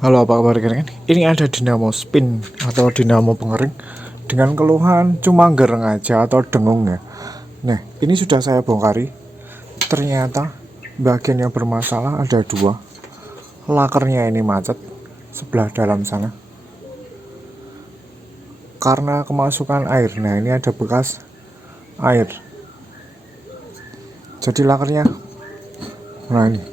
Halo, apa kabar kalian? Ini ada dinamo spin atau dinamo pengering dengan keluhan cuma gereng aja atau dengung ya. Nah, ini sudah saya bongkari. Ternyata bagian yang bermasalah ada dua. Lakernya ini macet sebelah dalam sana karena kemasukan air. Nah, ini ada bekas air. Jadi lakernya, nah ini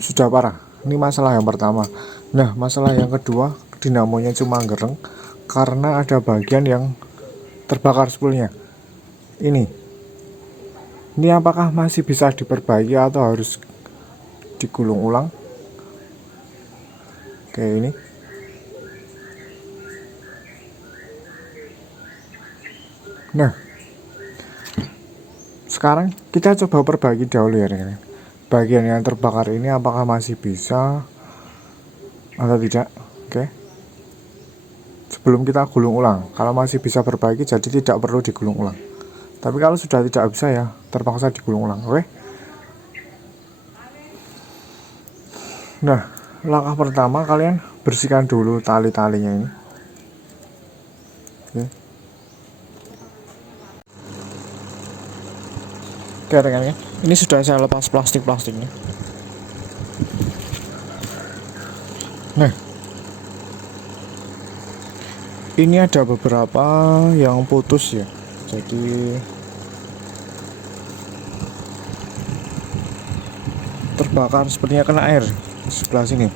sudah parah. Ini masalah yang pertama. Nah, masalah yang kedua, dinamonya cuma gereng karena ada bagian yang terbakar spoolnya. Ini apakah masih bisa diperbaiki atau harus digulung ulang? Kayak ini. Nah, sekarang kita coba perbaiki dahulu ya rekan. Bagian yang terbakar ini apakah masih bisa atau tidak? Oke. Sebelum kita gulung ulang, kalau masih bisa perbaiki jadi tidak perlu digulung ulang. Tapi kalau sudah tidak bisa ya terpaksa digulung ulang. Oke. Nah, langkah pertama kalian bersihkan dulu tali-talinya ini. Oke. Oke rekan, ini sudah saya lepas plastiknya. Nah, ini ada beberapa yang putus ya, jadi terbakar sepertinya kena air di sebelah sini.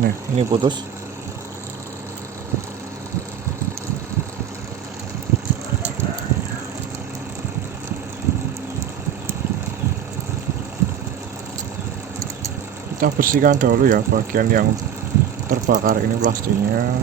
Nah, ini putus. Kita bersihkan dulu ya bagian yang terbakar ini plastiknya.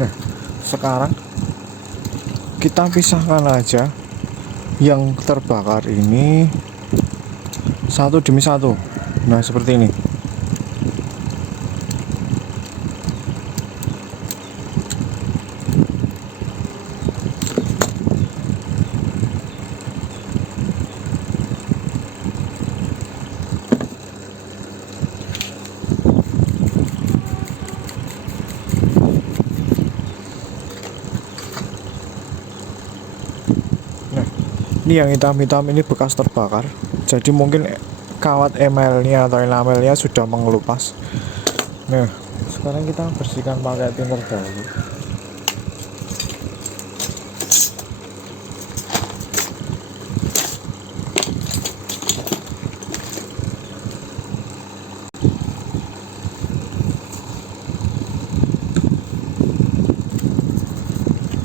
Nah, sekarang kita pisahkan aja yang terbakar ini satu demi satu. Nah, seperti ini. Nah, ini yang hitam-hitam ini bekas terbakar. Jadi mungkin kawat emalnya atau enamelnya sudah mengelupas. Nah, sekarang kita bersihkan pakai thinner dahulu.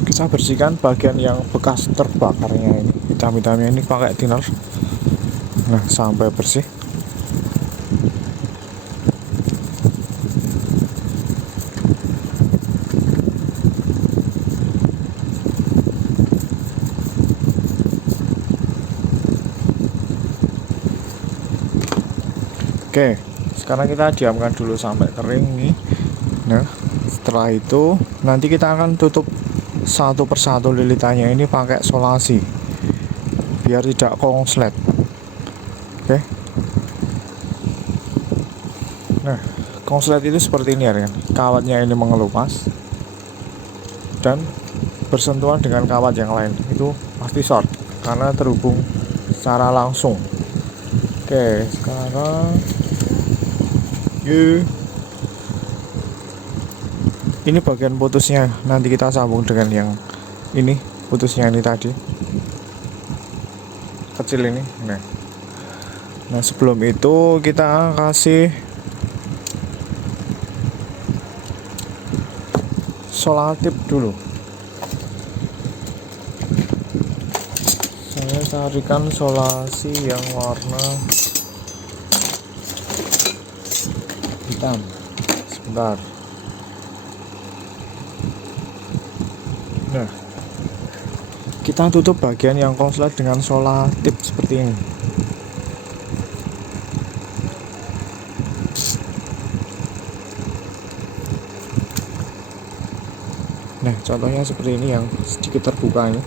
Kita bersihkan bagian yang bekas terbakarnya ini, hitam-hitamnya ini pakai thinner. Nah, sampai bersih. Oke, sekarang kita diamkan dulu sampai kering nih. Nah, setelah itu nanti kita akan tutup satu persatu lilitannya ini pakai solasi biar tidak konslet. Oke. Nah, konslet itu seperti ini ya kan. Kawatnya ini mengelupas dan bersentuhan dengan kawat yang lain itu pasti short karena terhubung secara langsung. Oke, sekarang ini bagian putusnya nanti kita sambung dengan yang ini, putusnya ini tadi kecil ini. Nah, sebelum itu kita kasih solatip dulu. carikan solasi yang warna hitam. Sebentar. Nah, kita tutup bagian yang konslet dengan sola tip seperti ini. Nah, contohnya seperti ini yang sedikit terbuka ini.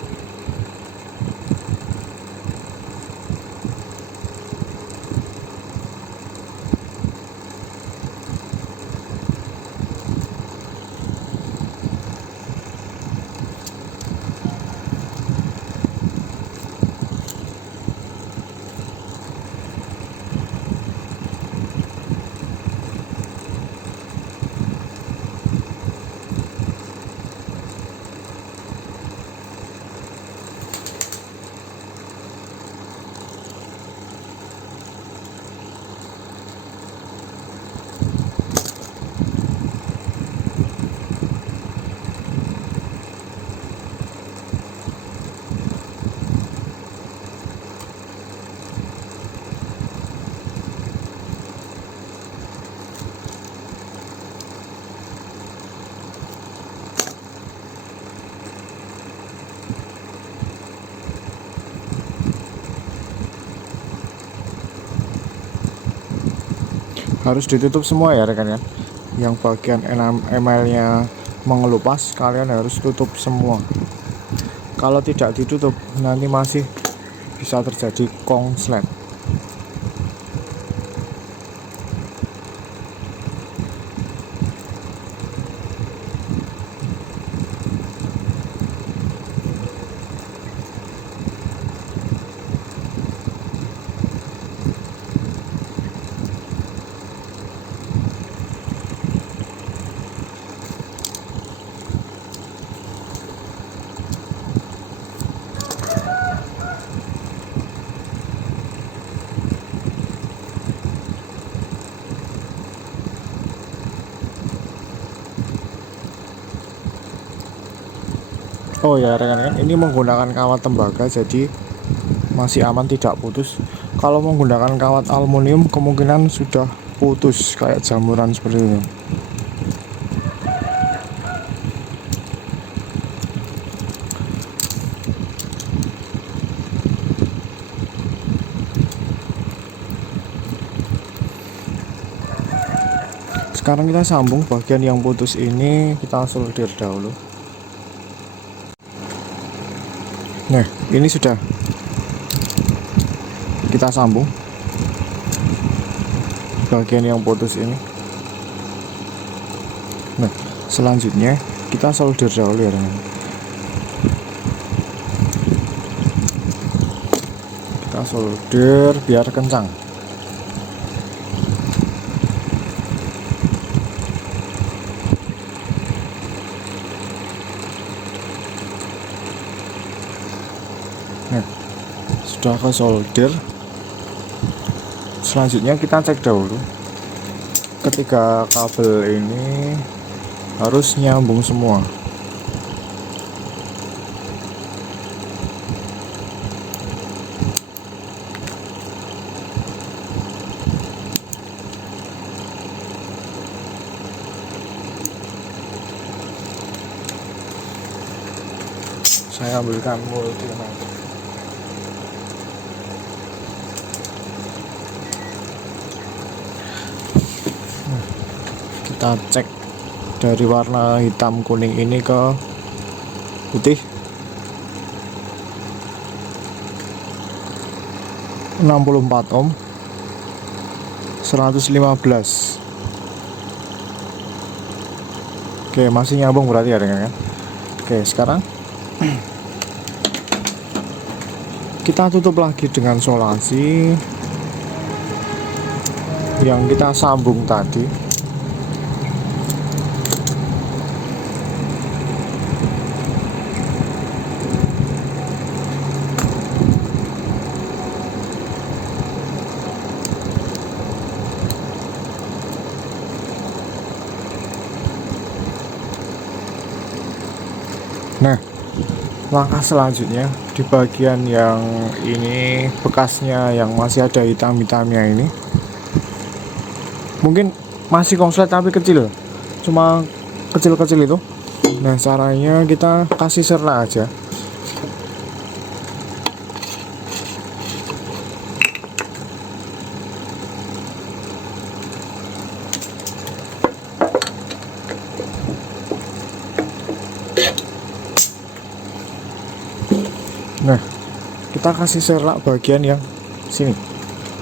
Harus ditutup semua ya rekan ya. Yang bagian emalnya mengelupas kalian harus tutup semua. Kalau tidak ditutup nanti masih bisa terjadi konslet. Oh ya rekan-rekan, ini menggunakan kawat tembaga jadi masih aman tidak putus. Kalau menggunakan kawat aluminium kemungkinan sudah putus kayak jamuran seperti ini. Sekarang kita sambung bagian yang putus ini, kita solder dahulu. Nah, ini sudah kita sambung bagian yang putus ini. Nah, selanjutnya kita solder dahulu ya teman. Kita solder biar kencang. Nah, sudah ke solder. Selanjutnya kita cek dahulu ketiga kabel ini harus nyambung semua. Saya ambilkan multimeter. Kita cek dari warna hitam kuning ini ke putih. 64 ohm 115. Oke, masih nyambung berarti ya dengan kan. Oke, sekarang kita tutup lagi dengan solasi yang kita sambung tadi. Nah, Langkah selanjutnya di bagian yang ini bekasnya yang masih ada hitam-hitamnya ini, mungkin masih konslet tapi kecil, cuma kecil-kecil itu. Nah caranya kita kasih serla aja. Nah kita kasih serlak bagian yang sini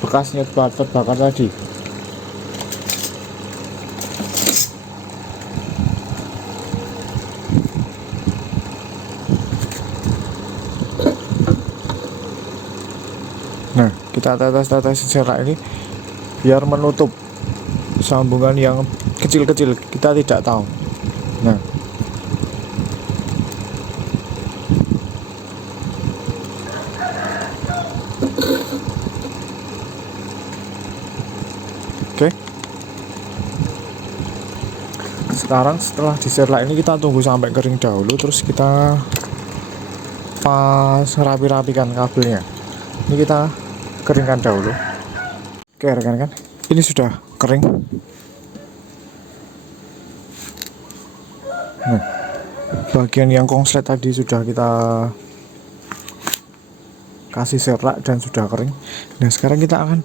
bekasnya terbakar tadi. Nah kita tetes serlak ini biar menutup sambungan yang kecil-kecil kita tidak tahu. Nah oke, sekarang setelah diserlak ini kita tunggu sampai kering dahulu, terus kita pas rapi-rapikan kabelnya. Ini kita keringkan dahulu. Oke rekan-rekan, ini sudah kering. Nah bagian yang konslet tadi sudah kita kasih serlak dan sudah kering. Nah sekarang kita akan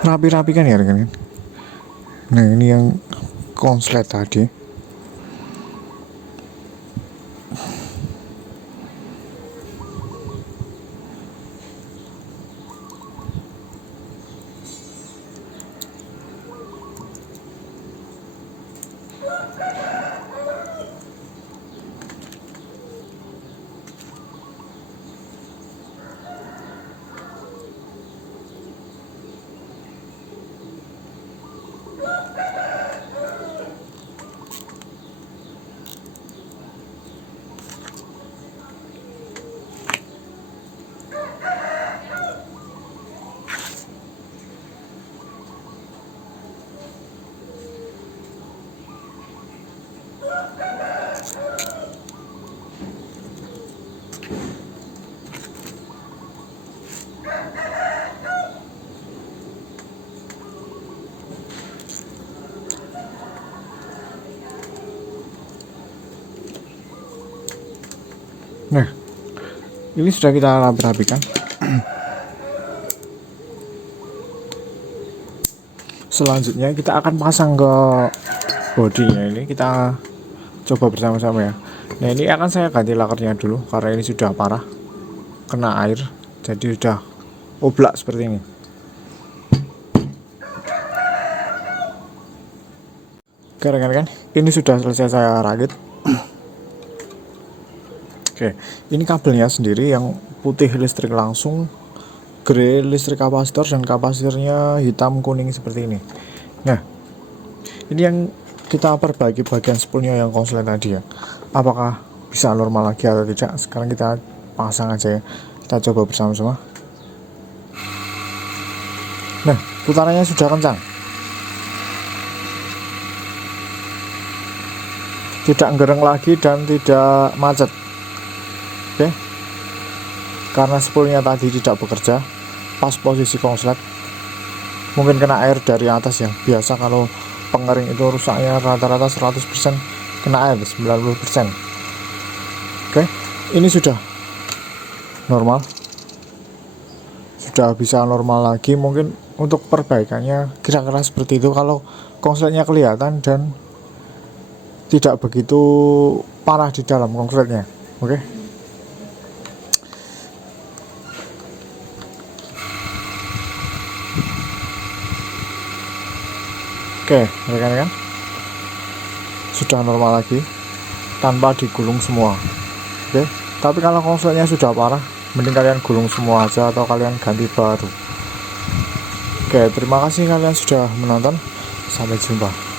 rapi-rapikan ya rekan-rekan. Nah ini yang konslet tadi. Nah ini sudah kita rapikan. Selanjutnya kita akan pasang ke bodinya. Ini kita coba bersama-sama ya. Nah ini akan saya ganti lakernya dulu karena ini sudah parah kena air, jadi sudah oblak seperti ini. Oke rekan-rekan, ini sudah selesai saya rakit. Oke, ini kabelnya sendiri yang putih listrik langsung, grey listrik kapasitor, dan kapasitornya hitam kuning seperti ini. Nah ini yang kita perbaiki bagian spoolnya yang konslet tadi ya, apakah bisa normal lagi atau tidak. Sekarang kita pasang aja ya, kita coba bersama-sama. Nah putarannya sudah kencang, tidak gereng lagi dan tidak macet. Oke, karena spoolnya tadi tidak bekerja pas posisi konslet, mungkin kena air dari atas ya. Biasa kalau pengering itu rusaknya rata-rata 100% kena air, 90%. Oke, ini sudah normal, sudah bisa normal lagi. Mungkin untuk perbaikannya kira-kira seperti itu kalau konsletnya kelihatan dan tidak begitu parah di dalam konsletnya. Oke. Oke, rekan-rekan, sudah normal lagi tanpa digulung semua. Oke, tapi kalau konsletnya sudah parah, mending kalian gulung semua aja atau kalian ganti baru. Oke, terima kasih kalian sudah menonton. Sampai jumpa.